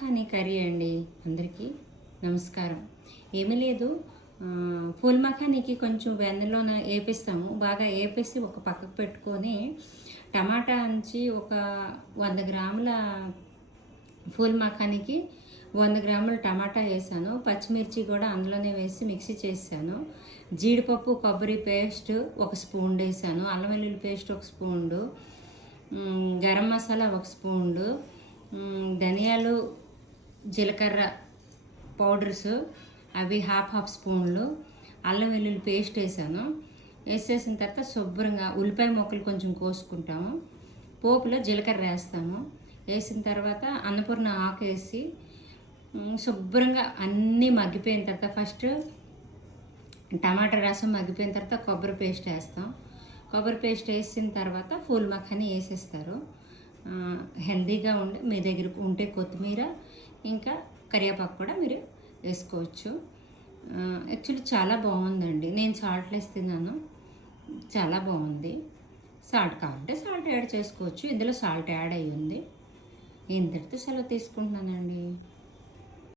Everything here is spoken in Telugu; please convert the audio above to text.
మఖానీ కర్రీ అండి. అందరికీ నమస్కారం. ఏమీ లేదు, పూల్ మఖానీకి కొంచెం వెన్నలోన ఏపిస్తాము. బాగా ఏపేసి ఒక పక్కకు పెట్టుకొని టమాటా అంచి ఒక 100 గ్రాముల పూల్ మఖానీకి 100 గ్రాముల టమాటా వేసాను. పచ్చిమిర్చి కూడా అందులోనే వేసి మిక్సీ చేసాను. జీడిపప్పు కొబ్బరి పేస్ట్ ఒక స్పూన్ వేసాను. అల్లం వెల్లుల్లి పేస్ట్ ఒక స్పూను, గరం మసాలా ఒక స్పూను, ధనియాలు జీలకర్ర పౌడర్స్ అవి హాఫ్ స్పూన్లు, అల్లం వెల్లుల్లి పేస్ట్ వేసాను. వేసేసిన తర్వాత శుభ్రంగా ఉల్లిపాయ ముక్కలు కొంచెం కోసుకుంటాము. పోపులో జీలకర్ర వేస్తాము. వేసిన తర్వాత అన్నపూర్ణ ఆకు వేసి శుభ్రంగా అన్నీ మగ్గిపోయిన తర్వాత ఫస్ట్ టమాటా రసం మగ్గిపోయిన తర్వాత కొబ్బరి పేస్ట్ వేస్తాం. కొబ్బరి పేస్ట్ వేసిన తర్వాత పూల్ మఖానీ వేసేస్తారు. హెల్తీగా ఉండి మీ దగ్గర ఉంటే కొత్తిమీర ఇంకా కరివేపాకు కూడా మీరు వేసుకోవచ్చు. యాక్చువల్లీ చాలా బాగుందండి. నేను సాల్ట్లెస్ తిన్నాను, చాలా బాగుంది. సాల్ట్ కావాలంటే సాల్ట్ యాడ్ చేసుకోవచ్చు. ఇందులో సాల్ట్ యాడ్ అయ్యి ఉంది. ఇంతటితో సెలవు తీసుకుంటున్నానండి.